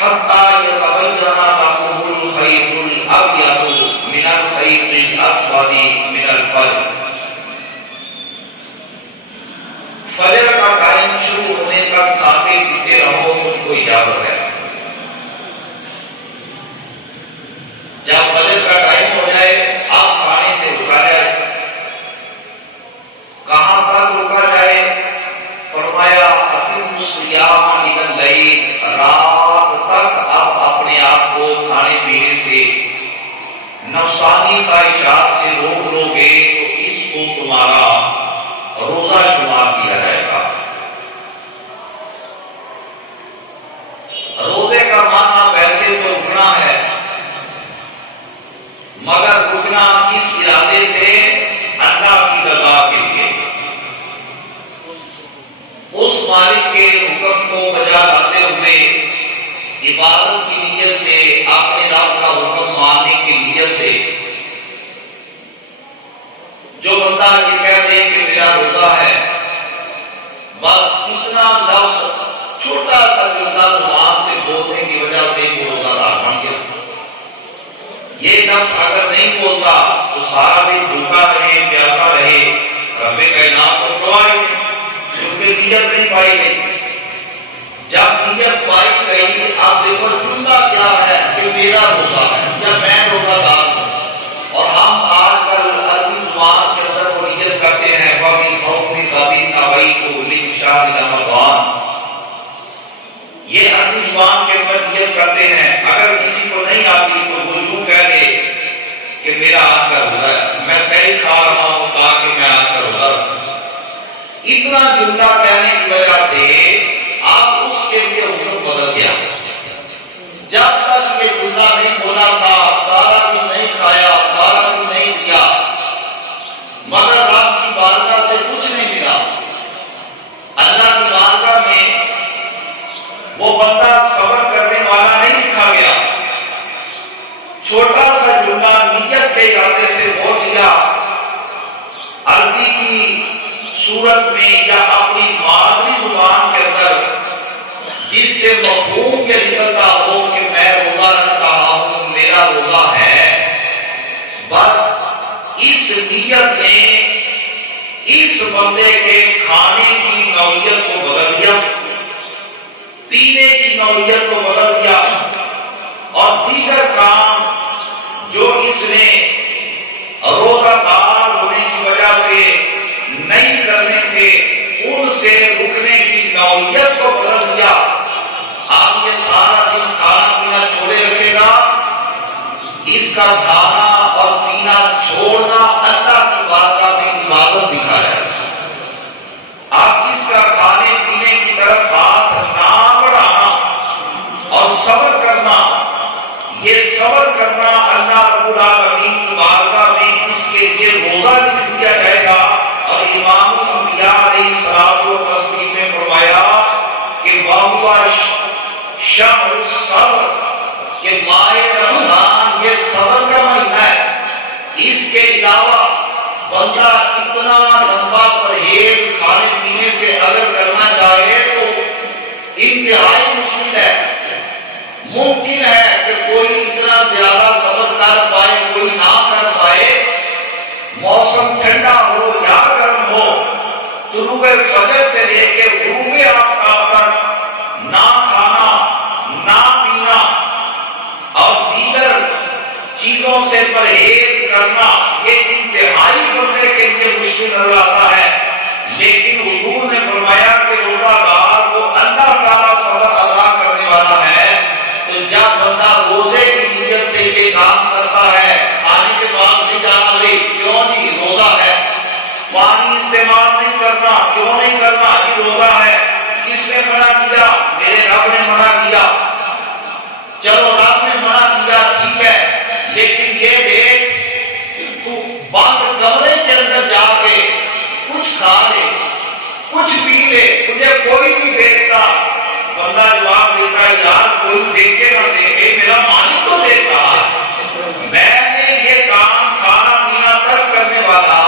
حتى يتبين لكم الخيط الأبيض من الخيط الأسود من الفجر. فجر کا ٹائم شروع ہونے تک کھاتے پیتے رہو، تم کو اجازت ہے. جب فجر کا ٹائم ہو جائے آپ کھانے سے رکا جائے. کہاں تک رکا جائے؟ فرمایا اتم الصیام الی اللیل، رات تک اب اپنے آپ کو کھانے پینے سے نفسانی خواہشات سے روک لو گے تو اس کو تمہارا روزہ شمار کیا جائے گا. روزے کا معنی ویسے تو رکنا ہے، مگر رکنا کس ارادے سے؟ اللہ کی رضا کے لیے، اس مالک کے حکم کو بجا لاتے ہوئے عبادت کی نیت سے، اپنے رب کا حکم ماننے کی نیت سے. جو بندہ یہ کہہ دے کہ میرا روزہ ہے، بس اتنا لفظ چھوٹا سا جملہ زبان سے بولنے کی وجہ سے وہ روزہ دار بن گیا. یہ لفظ اگر نہیں بولتا تو سارا دن بھوکا رہے، پیاسا رہے، رب کائنات کو پرواہ نہیں، کیونکہ نیت نہیں پائی گئی. جب نیت پائی گئی، آپ دیکھو جملہ کیا ہے کہ میرا روزہ ہے یا میں روزہ دار ہوں. اور ہم آج کل عربی زبان کے اندر وہ نیت کرتے ہیں وَبِ صَوْمِ غَدٍ نَوَيْتُ مِنْ شَهْرِ رمضان. یہ عربی زبان کے اندر نیت کرتے ہیں. اگر کسی کو نہیں آتی تو وہ یوں کہہ دے کہ میرا آج کا روزہ ہے، میں سحری کھا رہا ہوں تاکہ میں آج کا روزہ رکھوں. اتنا جملہ کہنے کی وجہ سے آپ اس کے لیے حکم بدل گیا. جب تک یہ جملہ نہیں بولا تھا، سارا دن نہیں کھایا، سارا دن نہیں پیا، مگر رب کی بارگاہ سے کچھ نہیں ملا. اللہ کی بارگاہ میں وہ بندہ صبر کرنے والا نہیں لکھا گیا. چھوٹا سا جملہ نیت کے ارادے سے بول دیا، عربی کی صورت میں یا اپنی مادری زبان کے اندر جس سے مفہوم یہ نکلتا ہو کہ میں روزہ رکھ رہا ہوں، میرا روزہ ہے. بس اس نیت نے اس بندے کے کھانے کی نوعیت کو بدل دیا، پینے کی نوعیت کو بدل دیا، اور دیگر کام جو اس نے روزہ دار ہونے کی وجہ سے نہیں کرنے تھے ان سے رکنے کی نوعیت کو بدل دیا. آپ یہ سارا دن کھانا پینا چھوڑے رکھے گا، اس کا کھانا اور پینا چھوڑنا اللہ کی بارگاہ میں عبادت دکھا ہے. آپ اس کا کھانے پینے کی طرف ہاتھ نہ بڑھانا اور صبر کرنا، یہ صبر کرنا اللہ رب العالمین کی بارگاہ میں اس کے لیے روزہ لکھ دیا جائے گا. اور امام الانبیاء علیہ الصلوۃ والتسلیم نے فرمایا کہ وَهُوَ شہر الصبر، کہ ماہ رمضان یہ صبر کا مہینہ ہے. اس کے علاوہ بندہ اتنا لمبا پرہیز کھانے پینے سے اگر کرنا چاہے تو انتہائی مشکل ہے. ممکن ہے کہ کوئی اتنا زیادہ صبر کر پائے، کوئی نہ کر پائے. موسم ٹھنڈا ہو یا گرم ہو، طلوع فجر سے لے کے غروب آفتاب تک نہ کھانا نہ پینا اور دیگر چیزوں سے پرہیز کرنا، یہ انتہائی بندے کے لیے مشکل نظر آتا ہے. لیکن حضور نے فرمایا کہ روزہ دار کو اللہ تعالیٰ صبر عطا کرنے والا ہے. تو جب بندہ روزے کی نیت سے یہ کام کرتا ہے، کھانے کے بعد نہیں جانا، بھائی کیوں جی روزہ ہے. پانی استعمال نہیں کرنا، کیوں نہیں کرنا جی روزہ ہے. کس نے منع کیا؟ میرے رب نے منع کیا. چلو رب نے منع کیا ٹھیک ہے، لیکن یہ دیکھ تو بند کمرے کے اندر جا کے کچھ کھا لے، کچھ پی لے، تجھے کوئی نہیں دیکھتا. بندہ جواب دیتا ہے یار کوئی دیکھے نہ دیکھے، میرا مالک تو دیکھ رہا ہے. میں نے یہ کام کھانا پینا ترک کرنے والا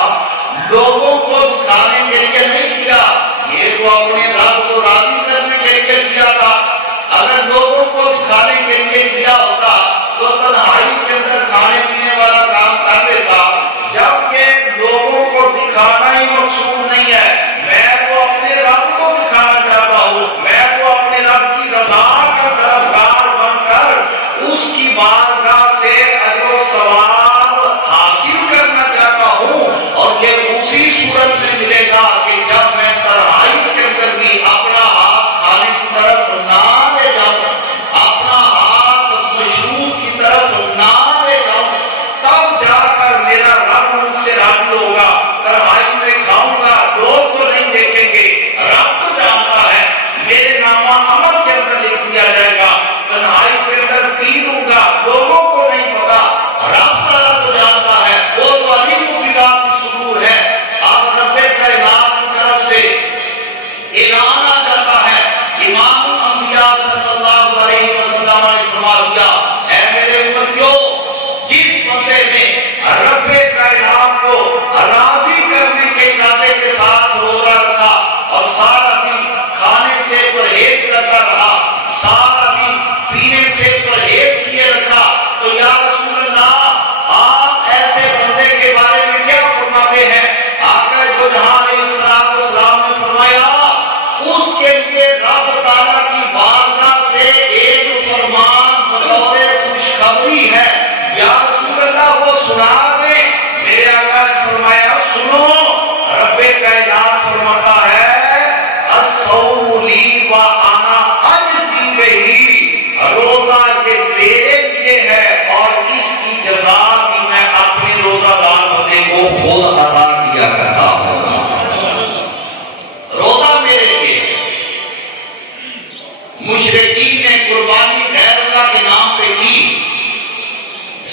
لوگوں کو دکھانے کے لیے نہیں کیا، یہ تو اپنے رب کو راضی کرنے کے لیے کیا تھا. اگر لوگوں کو دکھانے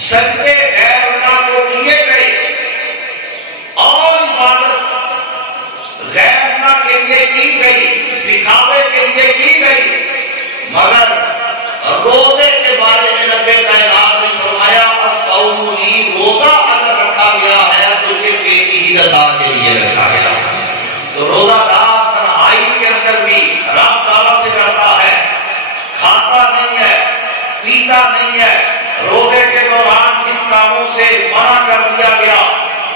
سجدے غیر اللہ کو کیے گئے اور عبادت غیر اللہ کے لیے کی گئی، دکھاوے کے لیے کی گئی، مگر روزے کے بارے میں رب کائنات نے فرمایا الصوم لی، روزہ اگر رکھا گیا ہے تو یہ بے عید ادا کے لیے رکھا گیا ہے۔ تو روزہ دار تنہائی کے اندر بھی رب تعالیٰ سے ڈرتا ہے، کھاتا نہیں ہے، پیتا نہیں ہے، روزے کے دوران جن کاموں سے منع کر دیا گیا،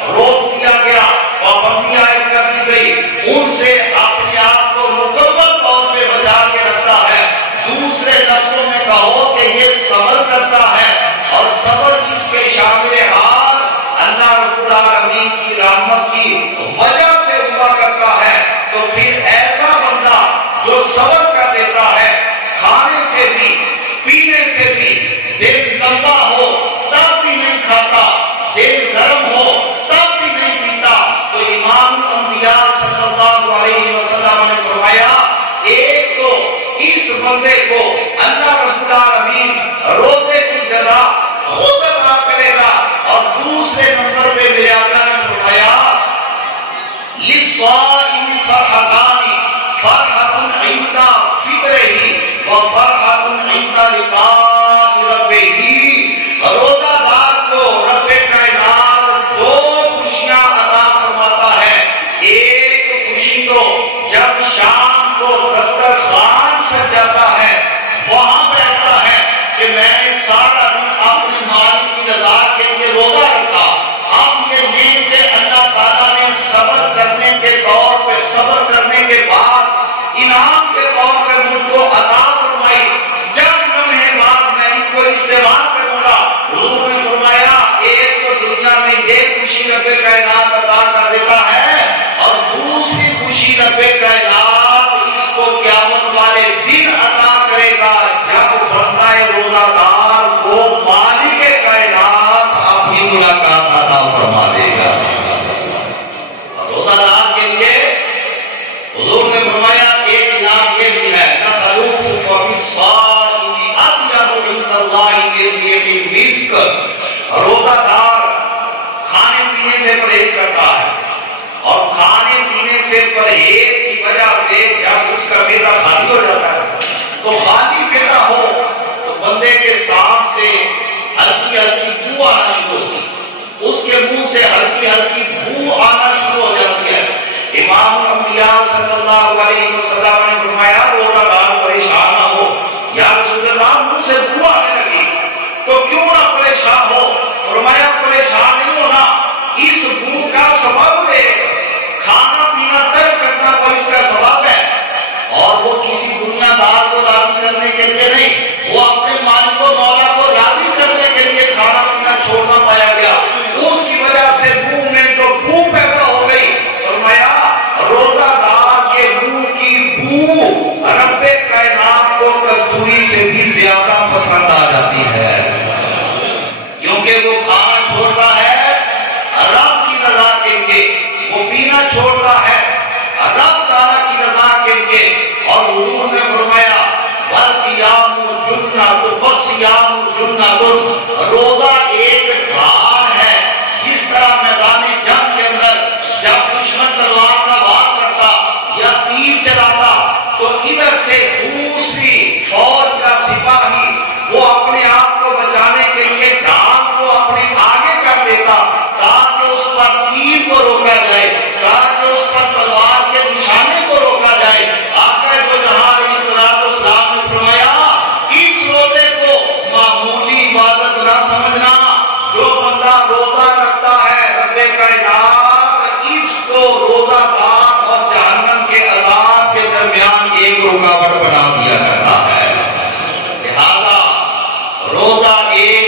روک دیا گیا، پابندیاں عائد کر دی گئی، ان سے اپنے آپ کو مکمل طور پہ بچا کے رکھتا ہے۔ دوسرے لفظوں میں کہو کہ یہ صبر کرتا ہے، اور صبر اس کے شامل حال اللہ رب العالمین کی رحمت کی وجہ سے ہوا کرتا ہے۔ تو پھر ایسا بندہ جو صبر کر دیتا ہے، کھانے سے بھی پینے سے بھی، دل لمبا ہو تب بھی نہیں کھاتا، دل گرم ہو تب بھی نہیں پیتا، تو امام الانبیاء صلی اللہ علیہ وسلم نے فرمایا ایک تو اس بندے کو اللہ رب العالمین روزے کی جزا خود ادا کرے گا، اور دوسرے نمبر پہ میرے آقا نے فرمایا للصائم فرحتان، فرحۃ عند فطرہ وفرحۃ عند لقاء ربہ۔ روزہ دار کو رب کائنات دو خوشیاں عطا فرماتا ہے۔ ایک خوشی تو جب شام کو دسترخوان سج جاتا ہے، وہاں بیٹھتا ہے کہ میں نے سارا دن اپنے مالک کی رضا کے لیے روزہ رکھا، اب یہ نعمتیں اللہ تعالیٰ نے صبر کرنے کے طور پہ، صبر کرنے کے بعد انعام کے طور پہ مجھ کو عطا فرمائی، جب لمحے بعد میں ان کو استعمال کروں گا۔ حضور نے فرمایا ایک تو دنیا میں یہ خوشی رب کائنات عطا کر دیتا ہے، اور دوسری خوشی رب کائنات اس کو قیامت والے دن عطا کرے گا، جب بندہ روزہ دار کو مالک کائنات اپنی ملاقات عطا فرما دے گا۔ روزہ دار کے لیے حضور نے فرمایا ایک انعام یہ بھی ہے، نخلوف فی الصائم اطیب عند اللہ من ریح المسک۔ روزہ دار کھانے پینے سے پرہیز کرتا ہے، اور کھانے پینے سے پرہیز کی وجہ سے جب اس کا معدہ خالی ہو جاتا ہے، تو خالی معدہ ہو تو بندے کے سانس سے ہلکی ہلکی بو آنا شروع ہوتی ہے، اس کے منہ سے ہلکی ہلکی بو آنا شروع ہو جاتی ہے۔ امام الانبیاء صلی اللہ علیہ وسلم نے فرمایا روزہ دار پریشان نہ ہو، یا رسول اللہ منہ سے بو آنے لگی تو کیوں نہ پریشان ہو؟ فرمایا پریشان نہیں ہونا، اس بو کا سبب ایک کھانا پینا ترک کرنا وہ اس کا سبب ہے، اور وہ کسی دنیا دار کو راضی کرنے کے لیے نہیں، وہ اپنے مالک کو مولا کو راضی کرنے کے لیے کھانا پینا چھوڑنا پایا گیا، اس کی وجہ سے منہ میں جو بو پیدا ہو گئی۔ فرمایا روزہ دار کے منہ کی بو رب کائنات کو کستوری سے بھی زیادہ پسند آ جاتی ہے، کیونکہ وہ کھانا چھوڑتا ہے رب کی رضا کے لیے، وہ پینا چھوڑتا ہے رب تعالیٰ کی رضا کے لیے۔ اور حضور نے فرمایا والقیام جنۃ والصیام جنۃ، روزہ ایک ڈھال ہے، جس طرح میدان جنگ کے اندر جب دشمن تلوار کا وار کرتا یا تیر چلاتا تو ادھر سے دوسری فوج کا سپاہی وہ اپنے آپ کو بچانے کے لیے ڈھال کو اپنے آگے کر دیتا تاکہ اس پر تیر کو روکا جائے، تاکہ اس پر تلوار کے نشانے کو روکا جائے۔ آقا دو جہاں علیہ السلام نے فرمایا اس روزے کو معمولی عبادت نہ سمجھنا، جو بندہ روزہ رکھتا ہے رب کائنات اس کو روزہ دار اور جہنم کے عذاب کے درمیان ایک رکاوٹ بنا دیا کرتا ہے۔ لہذا روزہ ایک